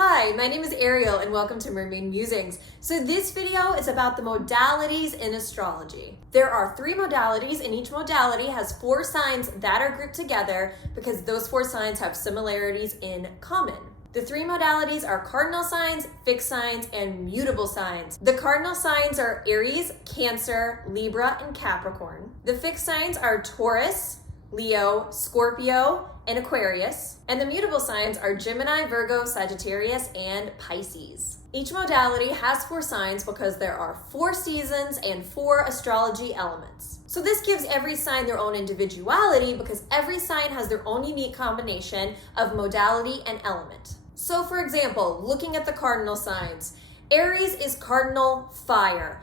Hi, my name is Ariel and welcome to Mermaid Musings. So this video is about the modalities in astrology. There are 3 modalities and each modality has 4 signs that are grouped together because those 4 signs have similarities in common. The 3 modalities are cardinal signs, fixed signs, and mutable signs. The cardinal signs are Aries, Cancer, Libra, and Capricorn. The fixed signs are Taurus, Leo, Scorpio, and Aquarius. And the mutable signs are Gemini, Virgo, Sagittarius, and Pisces. Each modality has 4 signs because there are 4 seasons and 4 astrology elements. So this gives every sign their own individuality because every sign has their own unique combination of modality and element. So for example, looking at the cardinal signs, Aries is cardinal fire.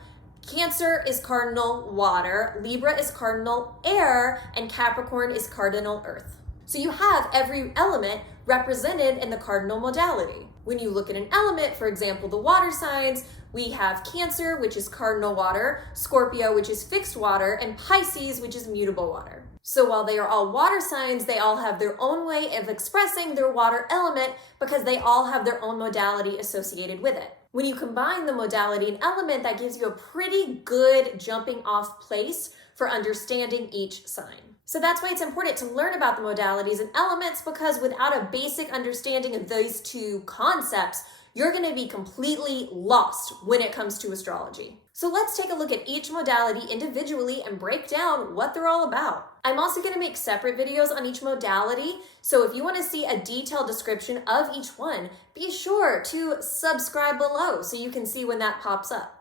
Cancer is cardinal water, Libra is cardinal air, and Capricorn is cardinal earth. So you have every element represented in the cardinal modality. When you look at an element, for example, the water signs, we have Cancer, which is cardinal water, Scorpio, which is fixed water, and Pisces, which is mutable water. So while they are all water signs, they all have their own way of expressing their water element because they all have their own modality associated with it. When you combine the modality and element, that gives you a pretty good jumping off place for understanding each sign. So that's why it's important to learn about the modalities and elements because without a basic understanding of those 2 concepts, you're going to be completely lost when it comes to astrology. So let's take a look at each modality individually and break down what they're all about. I'm also going to make separate videos on each modality, so if you want to see a detailed description of each one, be sure to subscribe below so you can see when that pops up.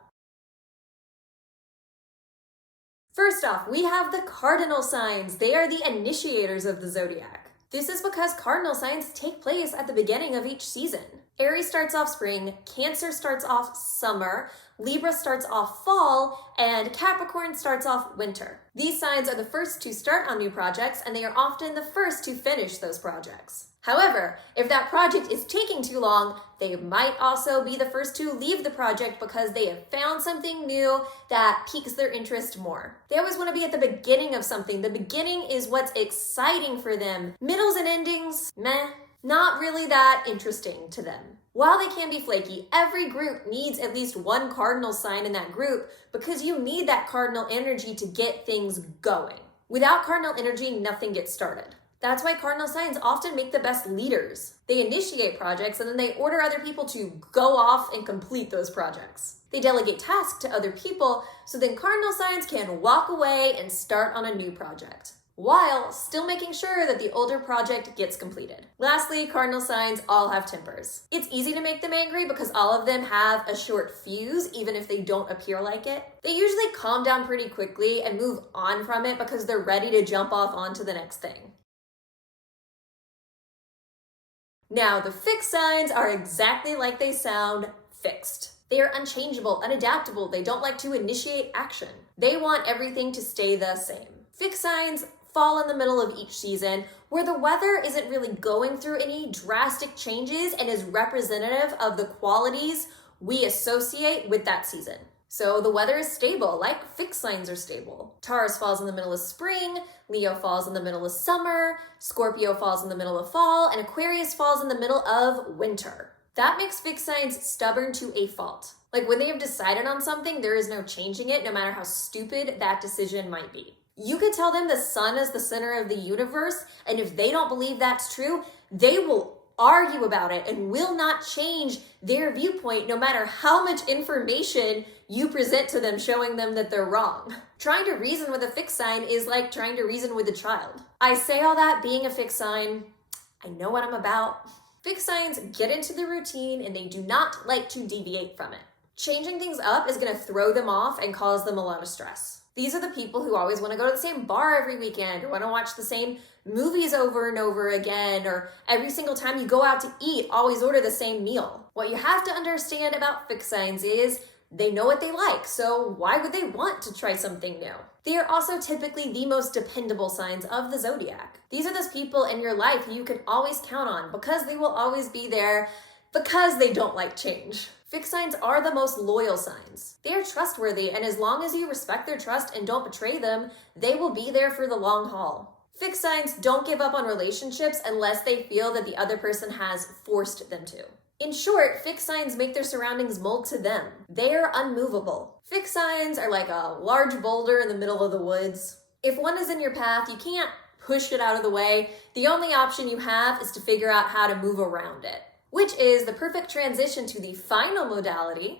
First off, we have the cardinal signs. They are the initiators of the zodiac. This is because cardinal signs take place at the beginning of each season. Aries starts off spring, Cancer starts off summer, Libra starts off fall, and Capricorn starts off winter. These signs are the first to start on new projects, and they are often the first to finish those projects. However, if that project is taking too long, they might also be the first to leave the project because they have found something new that piques their interest more. They always want to be at the beginning of something. The beginning is what's exciting for them. Middles and endings, meh. Not really that interesting to them. While they can be flaky, every group needs at least one cardinal sign in that group because you need that cardinal energy to get things going. Without cardinal energy, nothing gets started. That's why cardinal signs often make the best leaders. They initiate projects and then they order other people to go off and complete those projects. They delegate tasks to other people so then cardinal signs can walk away and start on a new project, while still making sure that the older project gets completed. Lastly, cardinal signs all have tempers. It's easy to make them angry because all of them have a short fuse, even if they don't appear like it. They usually calm down pretty quickly and move on from it because they're ready to jump off onto the next thing. Now, the fixed signs are exactly like they sound, fixed. They are unchangeable, unadaptable. They don't like to initiate action. They want everything to stay the same. Fixed signs fall in the middle of each season where the weather isn't really going through any drastic changes and is representative of the qualities we associate with that season. So the weather is stable, like fixed signs are stable. Taurus falls in the middle of spring, Leo falls in the middle of summer, Scorpio falls in the middle of fall, and Aquarius falls in the middle of winter. That makes fixed signs stubborn to a fault. Like when they have decided on something, there is no changing it, no matter how stupid that decision might be. You could tell them the sun is the center of the universe, and if they don't believe that's true, they will argue about it and will not change their viewpoint no matter how much information you present to them showing them that they're wrong. Trying to reason with a fixed sign is like trying to reason with a child. I say all that being a fixed sign, I know what I'm about. Fixed signs get into the routine and they do not like to deviate from it. Changing things up is going to throw them off and cause them a lot of stress. These are the people who always want to go to the same bar every weekend or want to watch the same movies over and over again, or every single time you go out to eat, always order the same meal. What you have to understand about fixed signs is they know what they like, so why would they want to try something new? They are also typically the most dependable signs of the zodiac. These are those people in your life you can always count on because they will always be there because they don't like change. Fixed signs are the most loyal signs. They are trustworthy, and as long as you respect their trust and don't betray them, they will be there for the long haul. Fixed signs don't give up on relationships unless they feel that the other person has forced them to. In short, fixed signs make their surroundings mold to them. They're unmovable. Fixed signs are like a large boulder in the middle of the woods. If one is in your path, you can't push it out of the way. The only option you have is to figure out how to move around it, which is the perfect transition to the final modality.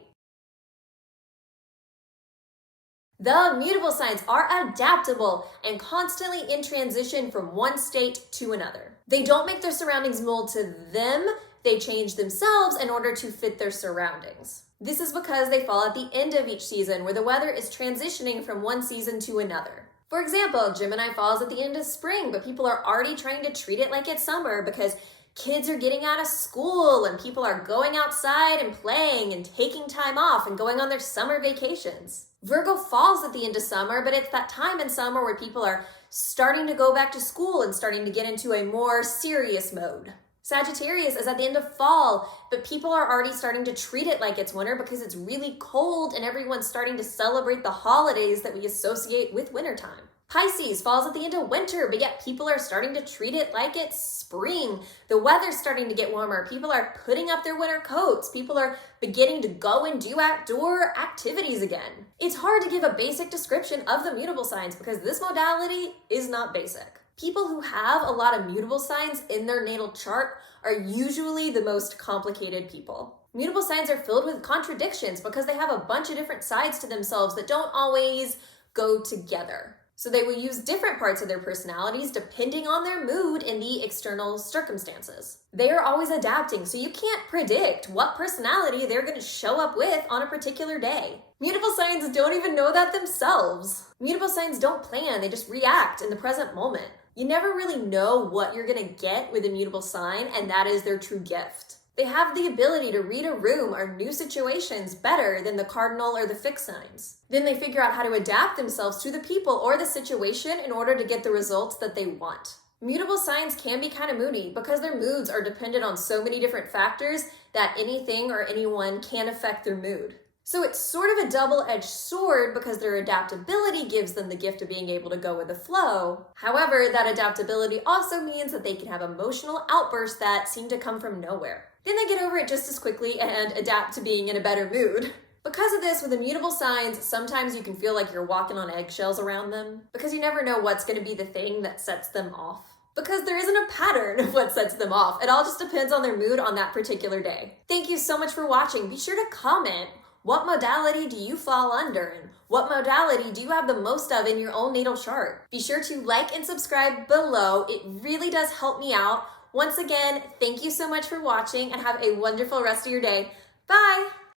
The mutable signs are adaptable and constantly in transition from one state to another. They don't make their surroundings mold to them, they change themselves in order to fit their surroundings. This is because they fall at the end of each season where the weather is transitioning from one season to another. For example, Gemini falls at the end of spring, but people are already trying to treat it like it's summer because kids are getting out of school and people are going outside and playing and taking time off and going on their summer vacations. Virgo falls at the end of summer, but it's that time in summer where people are starting to go back to school and starting to get into a more serious mode. Sagittarius is at the end of fall, but people are already starting to treat it like it's winter because it's really cold and everyone's starting to celebrate the holidays that we associate with wintertime. Pisces falls at the end of winter, but yet people are starting to treat it like it's spring. The weather's starting to get warmer. People are putting up their winter coats. People are beginning to go and do outdoor activities again. It's hard to give a basic description of the mutable signs because this modality is not basic. People who have a lot of mutable signs in their natal chart are usually the most complicated people. Mutable signs are filled with contradictions because they have a bunch of different sides to themselves that don't always go together. So they will use different parts of their personalities depending on their mood and the external circumstances. They are always adapting, so you can't predict what personality they're going to show up with on a particular day. Mutable signs don't even know that themselves. Mutable signs don't plan, they just react in the present moment. You never really know what you're going to get with a mutable sign, and that is their true gift. They have the ability to read a room or new situations better than the cardinal or the fixed signs. Then they figure out how to adapt themselves to the people or the situation in order to get the results that they want. Mutable signs can be kind of moody because their moods are dependent on so many different factors that anything or anyone can affect their mood. So it's sort of a double-edged sword because their adaptability gives them the gift of being able to go with the flow. However, that adaptability also means that they can have emotional outbursts that seem to come from nowhere. Then they get over it just as quickly and adapt to being in a better mood. Because of this, with immutable signs, sometimes you can feel like you're walking on eggshells around them because you never know what's going to be the thing that sets them off. Because there isn't a pattern of what sets them off. It all just depends on their mood on that particular day. Thank you so much for watching. Be sure to comment. What modality do you fall under? And what modality do you have the most of in your own natal chart? Be sure to like and subscribe below. It really does help me out. Once again, thank you so much for watching and have a wonderful rest of your day. Bye!